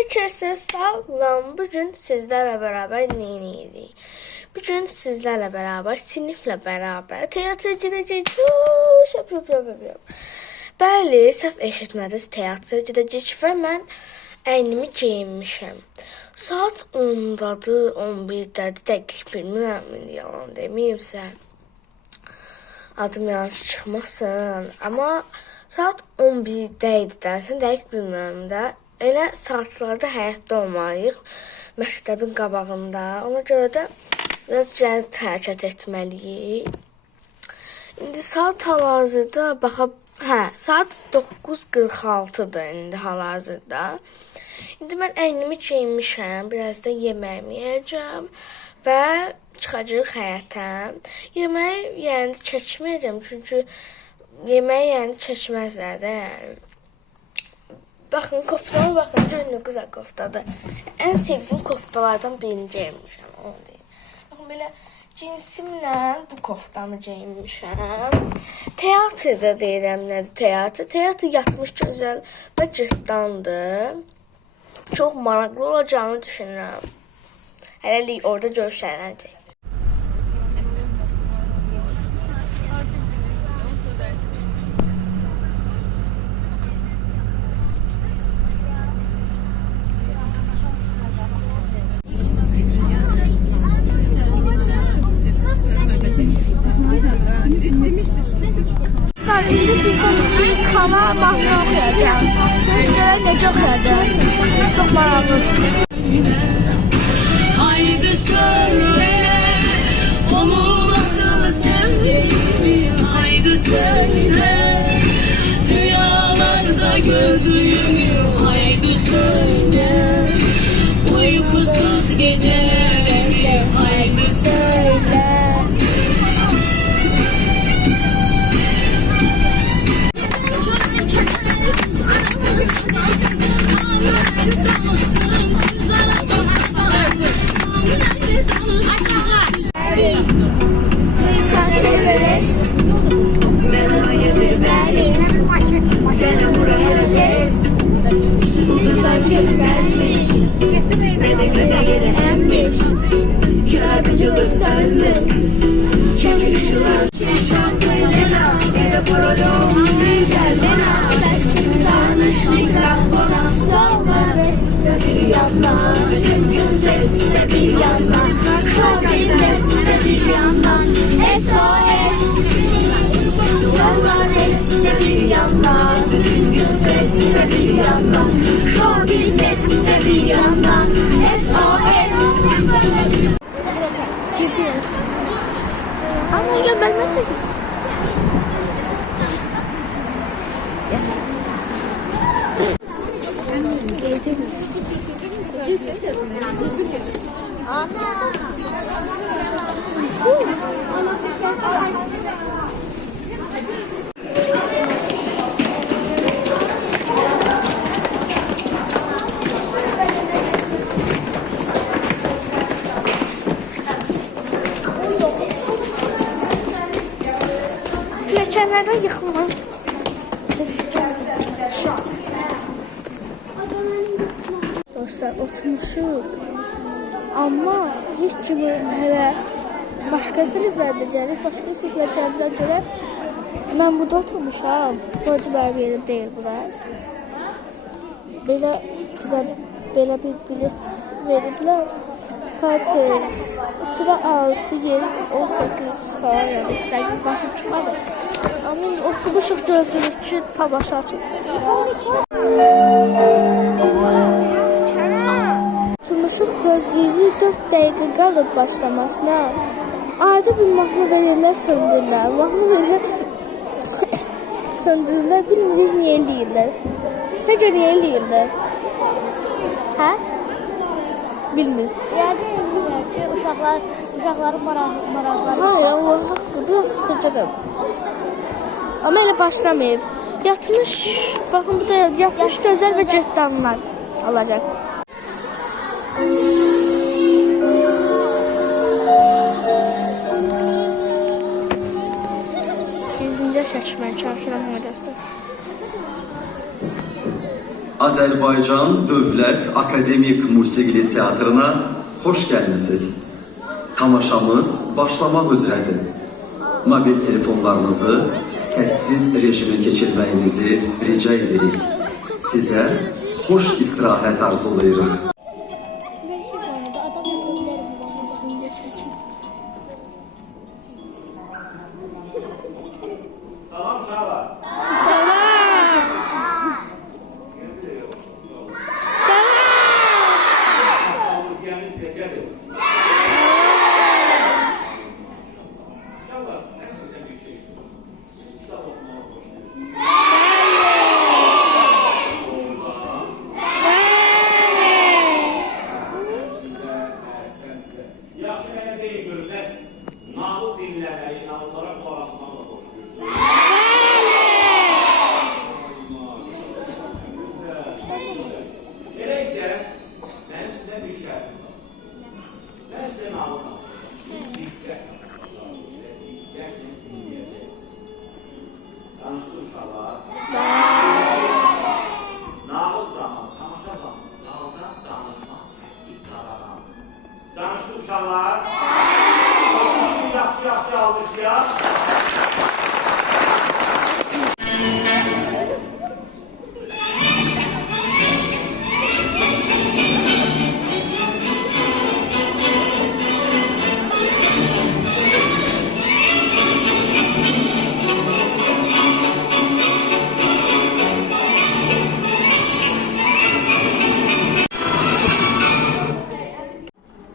Herkese salam. Bugün sizlerle beraber neydik? Bugün sizlerle beraber, sinifle beraber teatra gideceğiz. Bəli, səhv eşitmədiniz, teatra gidəcəyik və mən əynimi geyinmişəm. Saat 10-dadır, 11-dədir, dəqiq bilmirəm, yalan deməyimsə. Adım yanlış çıxmasın, amma saat 11-də idi dərsən, dəqiq bilmirəm də. Elə saatlarda həyatda olmalıyıq, məktəbin qabağında. Ona görə də biraz gəlib hərəkət etməliyik. İndi saat hal-hazırda saat 9:46-dır indi hal-hazırda. İndi mən əynimi geyinmişəm, biraz da yeməyimi yeyəcəm və çıxacağıq həyətə. Yeməyi yəni çəkməyəcəm, çünki yeməyi yəni çəkməzlər də yəni. Baxın, koftama baxın, görün nə güzel koftadır. En sevdiğim koftalardan birini geyinmişəm, onu deyim. Baxın, belə cinsimlə bu koftamı geyinmişəm. Teatrda deyirəm nədir teatr. Teatr yatmış gözəl və cırtdandır. Çox maraqlı olacağını düşünürəm. Hələlik orada görüşəcəyik. İndi bizden ilk hala mahnı okuyacağım. Görün necə okuyacağım. Çok maraqlıdır. Haydi söyle, onu nasıl sevdiğimi. Haydi söyle, rüyalarda gördüğümü. Haydi söyle, uykusuz gecelerimi. Haydi söyle. Ama gel ben çekeyim. Lekenlərə yıxılma. Dostlar, oturmuşuq. Amma heç kimi hələ başqa siniflərdə gəlir, başqa siniflər gəldilər görə mən burada oturmuşam. Burada mənim yerim deyil bura. Belə bizə belə bir bilet veriblər. Parti sıra 6, 7, 18 falan yəni. Dəqiq başım çıxmadı. Amma indi oturmuşuq gözləyirik ki, tamaşa açılsın. Oturmuşuq gözləyirik 4 dəqiqə qalıb başlamasına. Ayrı bir mahnı verirlər, söndürürlər. Mahnı verirlər, söndürürlər, bilmirik niyə eləyirlər. Səncə niyə eləyirlər? Hə? Bilmirik. Yəni eləyirlər ki, uşaqların maraqları Hayır, Allah haqqı, biraz sıxıcıdır. Amma elə başlamayıb. Yatmış, baxın bu da yatmış gözəl və cırtdanlar olacaq. Gizlincə çəkməyə çalışıram, dostlar. Azərbaycan Dövlət Akademik Musiqili Teatrına xoş gəlmisiniz. Tamaşamız başlamaq üzrədir. Mobil telefonlarınızı səssiz rejimə keçirməyinizi rica edirik. Sizə xoş istirahət arzulayırıq. Salam uşaqlar. Gəldiniz necədir? İnşallah mən sizdən bir şey istiyorum. Siz kitab oxumağı xoşlayırsınız. Doğrudan. Yaxşı mənə deyin görün, bəs nağıl dinləməyi, nağıllara qulaq asmağı da xoşlayırsınız. Elə isə, mənim sizə bir şərtim var. Mən sizə nağıl danışacağım. Diqqətlə dinləyəcəksiniz. Danışdı uşaqlar. Nağıl zamanı, tamaşa zamanı, zalda danışmaq iddialarım. Danışdı uşaqlar. Yaxşı almışlar.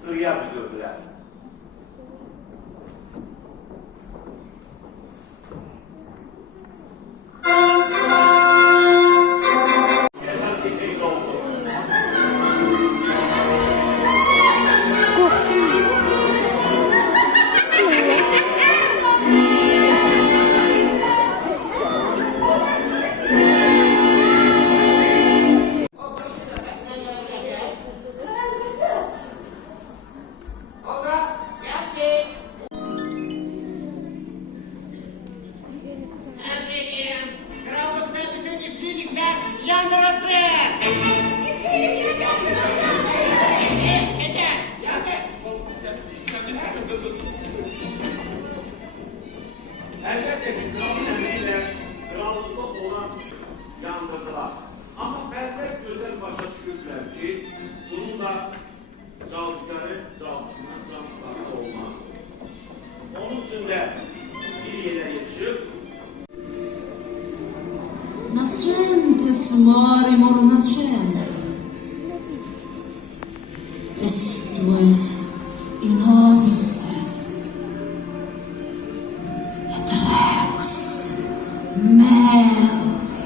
Sırıya düzüldüler. Serhat Pete'yi doldu. Qorxdum. Bismillah. Emredeyim. Krallıkta bütün iplilikler yandırılsın. İplilikler yandırılsın. Gece. Yandır. Elbette ki kralın emriyle krallıkta olan yandırdılar. Ama belki güzel başa düşürdüler ki bunun da cadugarı cadusundan canlıklarda olmaz. Onun için de bir yere yetişip Nascentes, more mor nascentes. Esto es in hobis est. Et rex meus.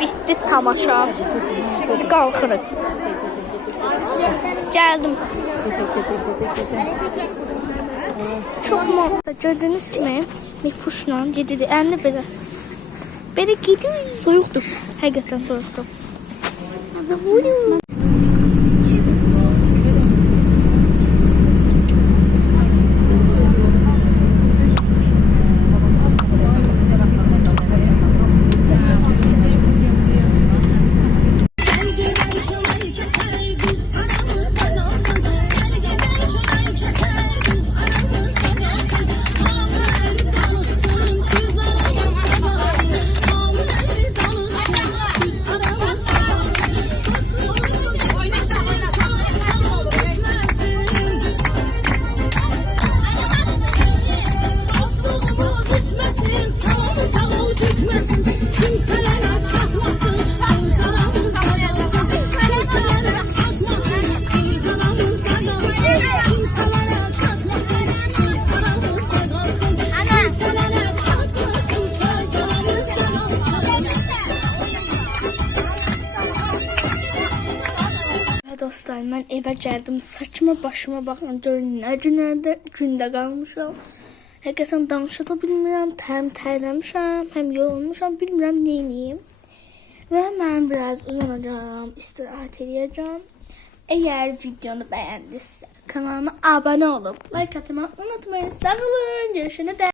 Bitti tamaşa. Qalxırıq. Gəldim. Çox maraqlı. Gördüyünüz kimi mehpuşla gedirdi. Əlini belə. Belə gedir. Soyuqdur. Həqiqətən soyuqdur. Dostlar, mən evə gəldim. Saçıma, başıma baxın. Görün nə gündə qalmışam. Həqiqətən danışa da bilmirəm. Tərləmişəm, həm yorulmuşam. Bilmirəm nə edeyim. Və mən biraz uzanacağım, istirahət edəcəm. Əgər videonu bəyəndinizsə, kanalıma abunə olub like atmayı unutmayın. Sağ olun. Görüşənə dək.